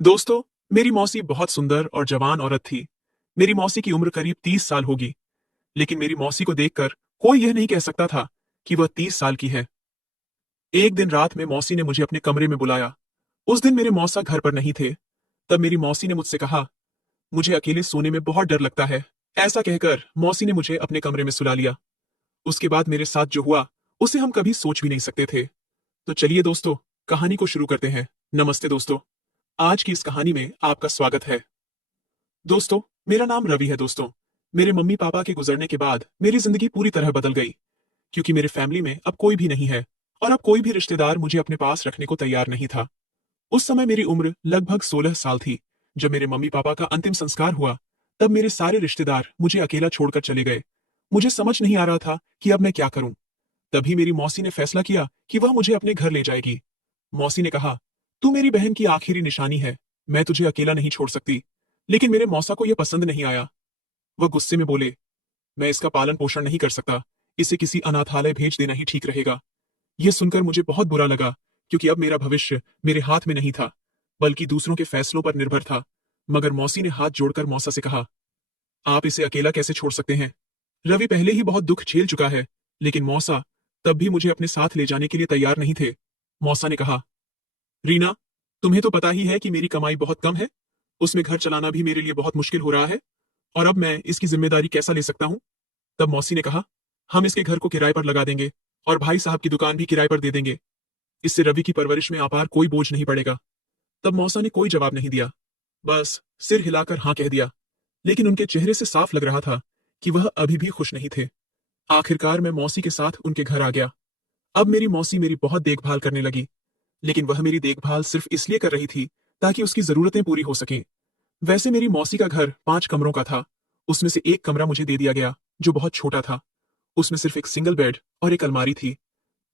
दोस्तों, मेरी मौसी बहुत सुंदर और जवान औरत थी। मेरी मौसी की उम्र करीब 30 साल होगी, लेकिन मेरी मौसी को देखकर कोई यह नहीं कह सकता था कि वह 30 साल की है। एक दिन रात में मौसी ने मुझे अपने कमरे में बुलाया। उस दिन मेरे मौसा घर पर नहीं थे। तब मेरी मौसी ने मुझसे कहा, मुझे अकेले सोने में बहुत डर लगता है। ऐसा कहकर मौसी ने मुझे अपने कमरे में सुला लिया। उसके बाद मेरे साथ जो हुआ, उसे हम कभी सोच भी नहीं सकते थे। तो चलिए दोस्तों, कहानी को शुरू करते हैं। नमस्ते दोस्तों, आज की इस कहानी में आपका स्वागत है। दोस्तों, मेरा नाम रवि है। दोस्तों, मेरे मम्मी पापा के गुजरने के बाद मेरी जिंदगी पूरी तरह बदल गई, क्योंकि मेरे फैमिली में अब कोई भी नहीं है और अब कोई भी रिश्तेदार मुझे अपने पास रखने को तैयार नहीं था। उस समय मेरी उम्र लगभग 16 साल थी। जब मेरे मम्मी पापा का अंतिम संस्कार हुआ, तब मेरे सारे रिश्तेदार मुझे अकेला छोड़कर चले गए। मुझे समझ नहीं आ रहा था कि अब मैं क्या करूं। तभी मेरी मौसी ने फैसला किया कि वह मुझे अपने घर ले जाएगी। मौसी ने कहा, तू मेरी बहन की आखिरी निशानी है, मैं तुझे अकेला नहीं छोड़ सकती। लेकिन मेरे मौसा को यह पसंद नहीं आया। वह गुस्से में बोले, मैं इसका पालन पोषण नहीं कर सकता, इसे किसी अनाथालय भेज देना ही ठीक रहेगा। यह सुनकर मुझे बहुत बुरा लगा, क्योंकि अब मेरा भविष्य मेरे हाथ में नहीं था, बल्कि दूसरों के फैसलों पर निर्भर था। मगर मौसी ने हाथ जोड़कर मौसा से कहा, आप इसे अकेला कैसे छोड़ सकते हैं? रवि पहले ही बहुत दुख झेल चुका है। लेकिन मौसा तब भी मुझे अपने साथ ले जाने के लिए तैयार नहीं थे। मौसा ने कहा, रीना, तुम्हें तो पता ही है कि मेरी कमाई बहुत कम है। उसमें घर चलाना भी मेरे लिए बहुत मुश्किल हो रहा है, और अब मैं इसकी जिम्मेदारी कैसा ले सकता हूं? तब मौसी ने कहा, हम इसके घर को किराए पर लगा देंगे और भाई साहब की दुकान भी किराए पर दे देंगे। इससे रवि की परवरिश में आपार कोई बोझ नहीं पड़ेगा। तब मौसा ने कोई जवाब नहीं दिया, बस सिर हिलाकर हाँ कह दिया। लेकिन उनके चेहरे से साफ लग रहा था कि वह अभी भी खुश नहीं थे। आखिरकार मैं मौसी के साथ उनके घर आ गया। अब मेरी मौसी मेरी बहुत देखभाल करने लगी, लेकिन वह मेरी देखभाल सिर्फ इसलिए कर रही थी ताकि उसकी जरूरतें पूरी हो सकें। वैसे मेरी मौसी का घर 5 कमरों का था। उसमें से एक कमरा मुझे दे दिया गया, जो बहुत छोटा था। उसमें सिर्फ एक सिंगल बेड और एक अलमारी थी।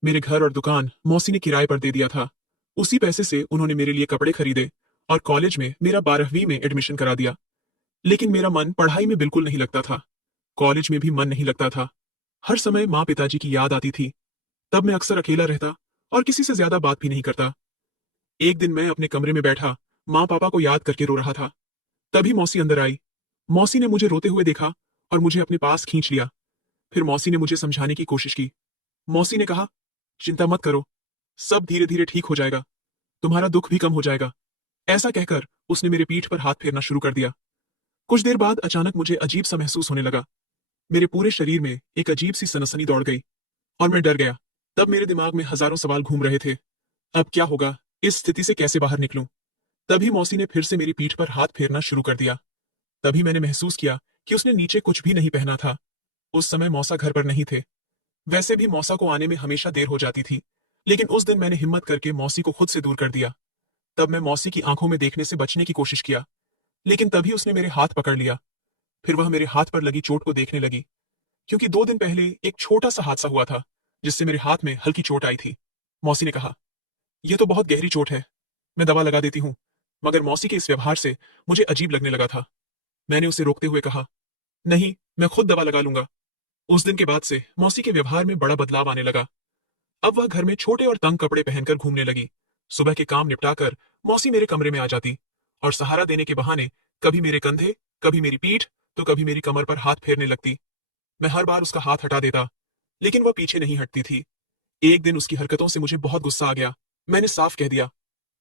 मेरे घर और दुकान मौसी ने किराए पर दे दिया था। उसी पैसे से उन्होंने मेरे लिए कपड़े खरीदे और कॉलेज में मेरा 12वीं में एडमिशन करा दिया। लेकिन मेरा मन पढ़ाई में बिल्कुल नहीं लगता था। कॉलेज में भी मन नहीं लगता था। हर समय माँ पिताजी की याद आती थी। तब मैं अक्सर अकेला रहता और किसी से ज्यादा बात भी नहीं करता। एक दिन मैं अपने कमरे में बैठा माँ पापा को याद करके रो रहा था। तभी मौसी अंदर आई। मौसी ने मुझे रोते हुए देखा और मुझे अपने पास खींच लिया। फिर मौसी ने मुझे समझाने की कोशिश की। मौसी ने कहा, चिंता मत करो, सब धीरे धीरे ठीक हो जाएगा, तुम्हारा दुख भी कम हो जाएगा। ऐसा कहकर उसने मेरे पीठ पर हाथ फेरना शुरू कर दिया। कुछ देर बाद अचानक मुझे अजीब सा महसूस होने लगा। मेरे पूरे शरीर में एक अजीब सी सनसनी दौड़ गई और मैं डर गया। तब मेरे दिमाग में हजारों सवाल घूम रहे थे। अब क्या होगा? इस स्थिति से कैसे बाहर निकलूं? तभी मौसी ने फिर से मेरी पीठ पर हाथ फेरना शुरू कर दिया। तभी मैंने महसूस किया कि उसने नीचे कुछ भी नहीं पहना था। उस समय मौसा घर पर नहीं थे। वैसे भी मौसा को आने में हमेशा देर हो जाती थी, लेकिन उस दिन मैंने हिम्मत करके मौसी को खुद से दूर कर दिया। तब मैं मौसी की आंखों में देखने से बचने की कोशिश किया, लेकिन तभी उसने मेरे हाथ पकड़ लिया। फिर वह मेरे हाथ पर लगी चोट को देखने लगी, क्योंकि 2 दिन पहले एक छोटा सा हादसा हुआ था, जिससे मेरे हाथ में हल्की चोट आई थी। मौसी ने कहा, यह तो बहुत गहरी चोट है, मैं दवा लगा देती हूँ। मगर मौसी के इस व्यवहार से मुझे अजीब लगने लगा था। मैंने उसे रोकते हुए कहा, नहीं, मैं खुद दवा लगा लूंगा। उस दिन के बाद से मौसी के व्यवहार में बड़ा बदलाव आने लगा। अब वह घर में छोटे और तंग कपड़े पहनकर घूमने लगी। सुबह के काम निपटाकर मौसी मेरे कमरे में आ जाती और सहारा देने के बहाने कभी मेरे कंधे, कभी मेरी पीठ, तो कभी मेरी कमर पर हाथ फेरने लगती। मैं हर बार उसका हाथ हटा देता, लेकिन वह पीछे नहीं हटती थी। एक दिन उसकी हरकतों से मुझे बहुत गुस्सा आ गया। मैंने साफ कह दिया,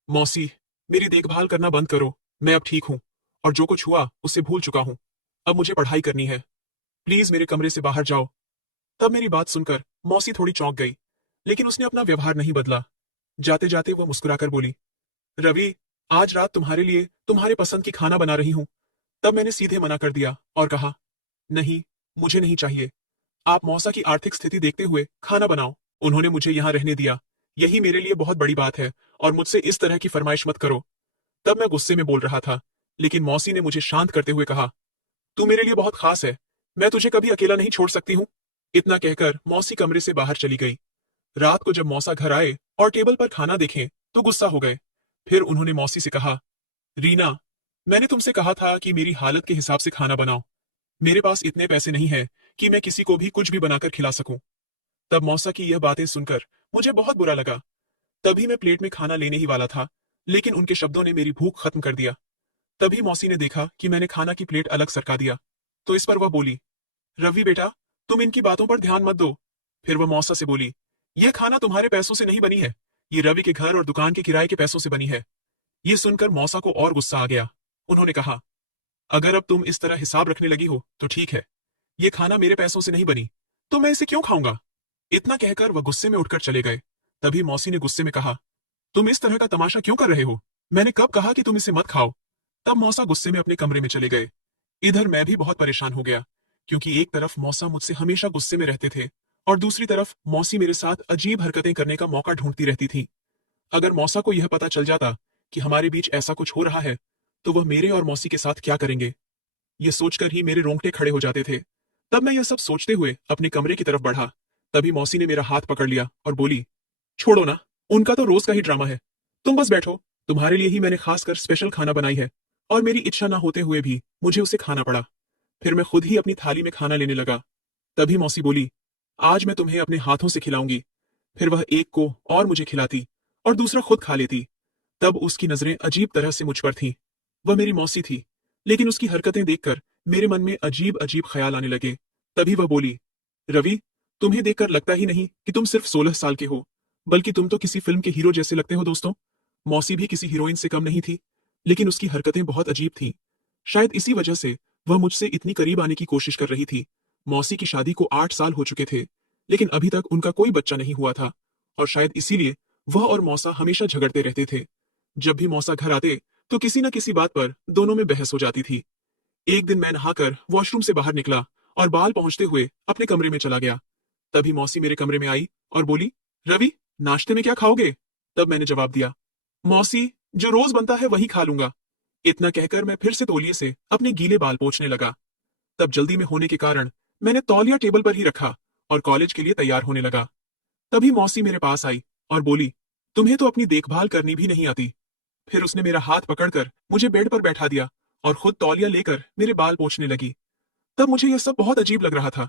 मौसी, मेरी देखभाल करना बंद करो। मैं अब ठीक हूँ और जो कुछ हुआ उससे भूल चुका हूँ। अब मुझे पढ़ाई करनी है। प्लीज मेरे कमरे से बाहर जाओ। तब मेरी बात सुनकर मौसी थोड़ी चौंक गई, लेकिन उसने अपना व्यवहार नहीं बदला। जाते जाते वो मुस्कुराकर बोली, रवि, आज रात तुम्हारे लिए तुम्हारे पसंद की खाना बना रही हूँ। तब मैंने सीधे मना कर दिया और कहा, नहीं, मुझे नहीं चाहिए। आप मौसा की आर्थिक स्थिति देखते हुए खाना बनाओ। उन्होंने मुझे यहाँ रहने दिया, यही मेरे लिए बहुत बड़ी बात है, और मुझसे इस तरह की फरमाइश मत करो। तब मैं गुस्से में बोल रहा था, लेकिन मौसी ने मुझे शांत करते हुए कहा, तू मेरे लिए बहुत खास है, मैं तुझे कभी अकेला नहीं छोड़ सकती हूँ। इतना कहकर मौसी कमरे से बाहर चली गई। रात को जब मौसा घर आए और टेबल पर खाना देखें, तो गुस्सा हो गए। फिर उन्होंने मौसी से कहा, रीना, मैंने तुमसे कहा था कि मेरी हालत के हिसाब से खाना बनाओ। मेरे पास इतने पैसे नहीं हैं कि मैं किसी को भी कुछ भी बनाकर खिला सकूं। तब मौसा की यह बातें सुनकर मुझे बहुत बुरा लगा। तभी मैं प्लेट में खाना लेने ही वाला था, लेकिन उनके शब्दों ने मेरी भूख खत्म कर दिया। तभी मौसी ने देखा कि मैंने खाना की प्लेट अलग सरका दिया, तो इस पर वह बोली, रवि बेटा, तुम इनकी बातों पर ध्यान मत दो। फिर वह मौसा से बोली, यह खाना तुम्हारे पैसों से नहीं बनी है, ये रवि के घर और दुकान के किराए के पैसों से बनी है। ये सुनकर मौसा को और गुस्सा आ गया। उन्होंने कहा, अगर अब तुम इस तरह हिसाब रखने लगी हो तो ठीक है, ये खाना मेरे पैसों से नहीं बनी, तो मैं इसे क्यों खाऊंगा। इतना कहकर वह गुस्से में उठकर चले गए। तभी मौसी ने गुस्से में कहा, तुम इस तरह का तमाशा क्यों कर रहे हो, मैंने कब कहा कि तुम इसे मत खाओ। तब मौसा गुस्से में अपने कमरे में चले गए। इधर मैं भी बहुत परेशान हो गया, क्योंकि एक तरफ मौसा मुझसे हमेशा गुस्से में रहते थे और दूसरी तरफ मौसी मेरे साथ अजीब हरकतें करने का मौका ढूंढती रहती थी। अगर मौसा को यह पता चल जाता कि हमारे बीच ऐसा कुछ हो रहा है, तो वह मेरे और मौसी के साथ क्या करेंगे, ये सोचकर ही मेरे रोंगटे खड़े हो जाते थे। तब मैं यह सब सोचते हुए अपने कमरे की तरफ बढ़ा। तभी मौसी ने मेरा हाथ पकड़ लिया और बोली, छोड़ो ना, उनका तो रोज का ही ड्रामा है, तुम बस बैठो, तुम्हारे लिए ही मैंने खासकर स्पेशल खाना बनाई है। और मेरी इच्छा ना होते हुए भी मुझे उसे खाना पड़ा। फिर मैं खुद ही अपनी थाली में खाना लेने लगा। तभी मौसी बोली, आज मैं तुम्हें अपने हाथों से खिलाऊंगी। फिर वह एक को और मुझे खिलाती और दूसरा खुद खा लेती। तब उसकी नजरें अजीब तरह से मुझ पर थीं। वह मेरी मौसी थी, लेकिन उसकी हरकतें देखकर मेरे मन में अजीब अजीब ख्याल आने लगे। तभी वह बोली, रवि, तुम्हें देखकर लगता ही नहीं कि तुम सिर्फ 16 साल के हो, बल्कि तुम तो किसी फिल्म के हीरो जैसे लगते हो। दोस्तों, मौसी भी किसी हीरोइन से कम नहीं थी, लेकिन उसकी हरकतें बहुत अजीब थीं। शायद इसी वजह से वह मुझसे इतनी करीब आने की कोशिश कर रही थी। मौसी की शादी को 8 साल हो चुके थे, लेकिन अभी तक उनका कोई बच्चा नहीं हुआ था, और शायद इसीलिए वह और मौसा हमेशा झगड़ते रहते थे। जब भी मौसा घर आते तो किसी न किसी बात पर दोनों में बहस हो जाती थी। एक दिन मैं नहाकर वॉशरूम से बाहर निकला और बाल पहुंचते हुए अपने कमरे में चला गया। तभी मौसी मेरे कमरे में आई और बोली, रवि, नाश्ते में क्या खाओगे। तब मैंने जवाब दिया, मौसी, जो रोज बनता है वही खा लूंगा। इतना कहकर मैं फिर से तौलिए से अपने गीले बाल पोंछने लगा। तब जल्दी में होने के कारण मैंने तौलिया टेबल पर ही रखा और कॉलेज के लिए तैयार होने लगा। तभी मौसी मेरे पास आई और बोली, तुम्हें तो अपनी देखभाल करनी भी नहीं आती। फिर उसने मेरा हाथ पकड़कर मुझे बेड पर बैठा दिया और खुद तौलिया लेकर मेरे बाल पोंछने लगी। तब मुझे यह सब बहुत अजीब लग रहा था,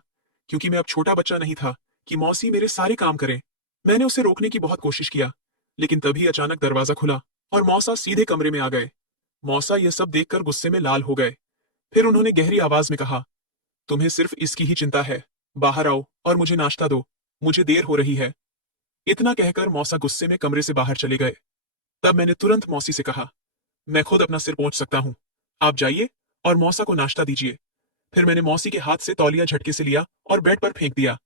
क्योंकि मैं अब छोटा बच्चा नहीं था कि मौसी मेरे सारे काम करें। मैंने उसे रोकने की बहुत कोशिश किया, लेकिन तभी अचानक दरवाजा खुला और मौसा सीधे कमरे में आ गए। मौसा यह सब देखकर गुस्से में लाल हो गए। फिर उन्होंने गहरी आवाज में कहा, तुम्हें सिर्फ इसकी ही चिंता है, बाहर आओ और मुझे नाश्ता दो, मुझे देर हो रही है। इतना कहकर मौसा गुस्से में कमरे से बाहर चले गए। तब मैंने तुरंत मौसी से कहा, मैं खुद अपना सिर पोंछ सकता हूँ, आप जाइए और मौसा को नाश्ता दीजिए। फिर मैंने मौसी के हाथ से तौलिया झटके से लिया और बेड पर फेंक दिया।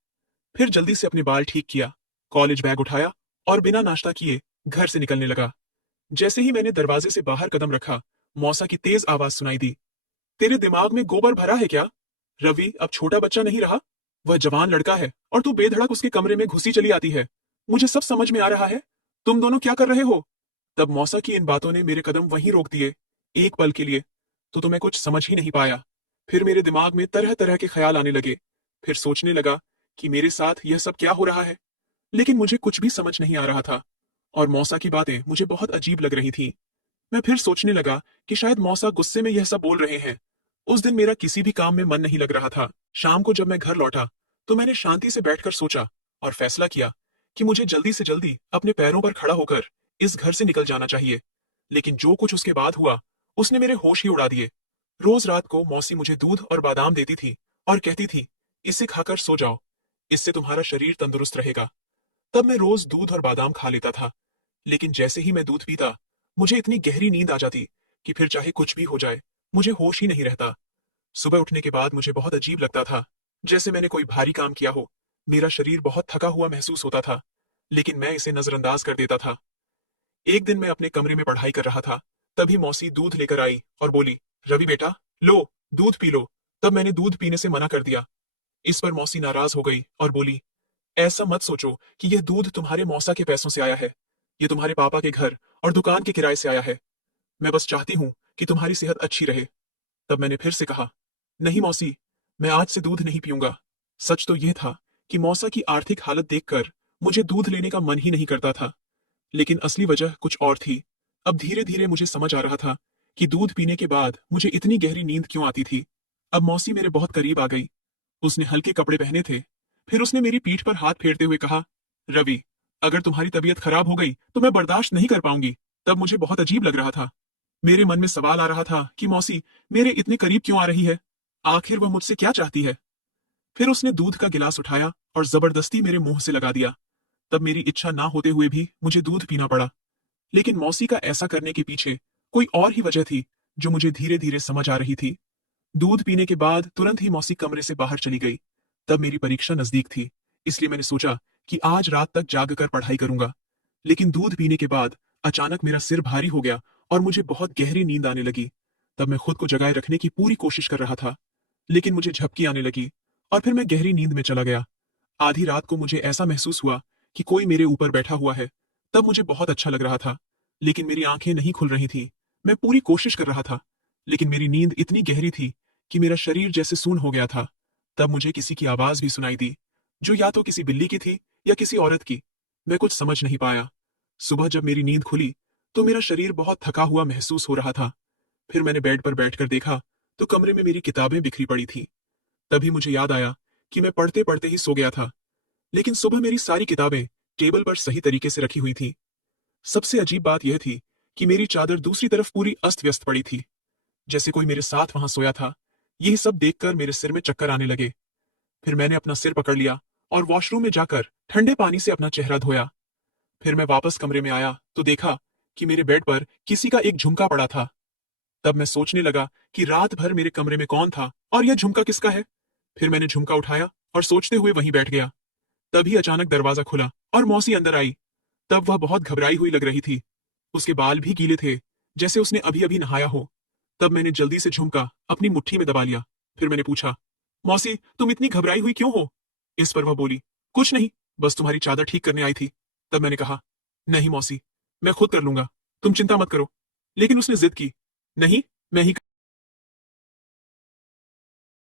फिर जल्दी से अपने बाल ठीक किया, कॉलेज बैग उठाया और बिना नाश्ता किए घर से निकलने लगा। जैसे ही मैंने दरवाजे से बाहर कदम रखा, मौसा की तेज आवाज सुनाई दी, तेरे दिमाग में गोबर भरा है क्या। रवि अब छोटा बच्चा नहीं रहा, वह जवान लड़का है और तू बेधड़क उसके कमरे में घुसी चली आती है। मुझे सब समझ में आ रहा है, तुम दोनों क्या कर रहे हो। तब मौसा की इन बातों ने मेरे कदम वहीं रोक दिए। एक पल के लिए तो मैं कुछ समझ ही नहीं पाया। फिर मेरे दिमाग में तरह तरह के ख्याल आने लगे। फिर सोचने लगा कि मेरे साथ यह सब क्या हो रहा है, लेकिन मुझे कुछ भी समझ नहीं आ रहा था और मौसा की बातें मुझे बहुत अजीब लग रही थीं। मैं फिर सोचने लगा कि शायद मौसा गुस्से में यह सब बोल रहे हैं। उस दिन मेरा किसी भी काम में मन नहीं लग रहा था। शाम को जब मैं घर लौटा तो मैंने शांति से बैठकर सोचा और फैसला किया कि मुझे जल्दी से जल्दी अपने पैरों पर खड़ा होकर इस घर से निकल जाना चाहिए। लेकिन जो कुछ उसके बाद हुआ, उसने मेरे होश ही उड़ा दिए। रोज रात को मौसी मुझे दूध और बादाम देती थी और कहती थी, इसे खाकर सो जाओ, इससे तुम्हारा शरीर तंदुरुस्त रहेगा। तब मैं रोज दूध और बादाम खा लेता था, लेकिन जैसे ही मैं दूध पीता, मुझे इतनी गहरी नींद आ जाती कि फिर चाहे कुछ भी हो जाए, मुझे होश ही नहीं रहता। सुबह उठने के बाद मुझे बहुत अजीब लगता था, जैसे मैंने कोई भारी काम किया हो। मेरा शरीर बहुत थका हुआ महसूस होता था, लेकिन मैं इसे नजरअंदाज कर देता था। एक दिन मैं अपने कमरे में पढ़ाई कर रहा था, तभी मौसी दूध लेकर आई और बोली, रवि बेटा, लो, दूध पी लो। तब मैंने दूध पीने से मना कर दिया। इस पर मौसी नाराज हो गई और बोली, ऐसा मत सोचो कि यह दूध तुम्हारे मौसा के पैसों से आया है। ये तुम्हारे पापा के घर और दुकान के किराए से आया है। मैं बस चाहती हूँ कि तुम्हारी सेहत अच्छी रहे। तब मैंने फिर से कहा, नहीं मौसी, मैं आज से दूध नहीं पीऊंगा। सच तो यह था कि मौसा की आर्थिक हालत देखकर मुझे दूध लेने का मन ही नहीं करता था, लेकिन असली वजह कुछ और थी। अब धीरे धीरे मुझे समझ आ रहा था कि दूध पीने के बाद मुझे इतनी गहरी नींद क्यों आती थी। अब मौसी मेरे बहुत करीब आ गई। उसने हल्के कपड़े पहने थे। फिर उसने मेरी पीठ पर हाथ फेरते हुए कहा, रवि, अगर तुम्हारी तबीयत खराब हो गई तो मैं बर्दाश्त नहीं कर पाऊंगी। तब मुझे बहुत अजीब लग रहा था। मेरे मन में सवाल आ रहा था कि मौसी मेरे इतने करीब क्यों आ रही है? आखिर वह मुझसे क्या चाहती है? फिर उसने दूध का गिलास उठाया और जबरदस्ती मेरे मुंह से लगा दिया। तब मेरी इच्छा ना होते हुए भी मुझे दूध पीना पड़ा। लेकिन मौसी का ऐसा करने के पीछे कोई और ही वजह थी, जो मुझे धीरे धीरे समझ आ रही थी। दूध पीने के बाद तुरंत ही मौसी कमरे से बाहर चली गई। तब मेरी परीक्षा नजदीक थी, इसलिए मैंने सोचा कि आज रात तक जाग कर पढ़ाई करूंगा। लेकिन दूध पीने के बाद अचानक मेरा सिर भारी हो गया और मुझे बहुत गहरी नींद आने लगी। तब मैं खुद को जगाए रखने की पूरी कोशिश कर रहा था, लेकिन मुझे झपकी आने लगी और फिर मैं गहरी नींद में चला गया। आधी रात को मुझे ऐसा महसूस हुआ कि कोई मेरे ऊपर बैठा हुआ है। तब मुझे बहुत अच्छा लग रहा था, लेकिन मेरी आंखें नहीं खुल रही थी। मैं पूरी कोशिश कर रहा था, लेकिन मेरी नींद इतनी गहरी थी कि मेरा शरीर जैसे सून हो गया था। तब मुझे किसी की आवाज भी सुनाई दी, जो या तो किसी बिल्ली की थी या किसी औरत की। मैं कुछ समझ नहीं पाया। सुबह जब मेरी नींद खुली तो मेरा शरीर बहुत थका हुआ महसूस हो रहा था। फिर मैंने बेड पर बैठकर देखा तो कमरे में मेरी किताबें बिखरी पड़ी थी। तभी मुझे याद आया कि मैं पढ़ते पढ़ते ही सो गया था, लेकिन सुबह मेरी सारी किताबें टेबल पर सही तरीके से रखी हुई थी। सबसे अजीब बात यह थी कि मेरी चादर दूसरी तरफ पूरी अस्त व्यस्त पड़ी थी, जैसे कोई मेरे साथ वहां सोया था। यही सब देखकर मेरे सिर में चक्कर आने लगे। फिर मैंने अपना सिर पकड़ लिया और वॉशरूम में जाकर ठंडे पानी से अपना चेहरा धोया। फिर मैं वापस कमरे में आया तो देखा कि मेरे बेड पर किसी का एक झुमका पड़ा था। तब मैं सोचने लगा कि रात भर मेरे कमरे में कौन था और यह झुमका किसका है। फिर मैंने झुमका उठाया और सोचते हुए वहीं बैठ गया। तभी अचानक दरवाजा खुला और मौसी अंदर आई। तब वह बहुत घबराई हुई लग रही थी। उसके बाल भी गीले थे, जैसे उसने अभी अभी नहाया हो। तब मैंने जल्दी से झुमका अपनी मुट्ठी में दबा लिया। फिर मैंने पूछा, मौसी तुम इतनी घबराई हुई क्यों हो? इस पर वह बोली, कुछ नहीं, बस तुम्हारी चादर ठीक करने आई थी। तब मैंने कहा, नहीं मौसी, मैं खुद कर लूंगा, तुम चिंता मत करो। लेकिन उसने जिद की, नहीं, मैं ही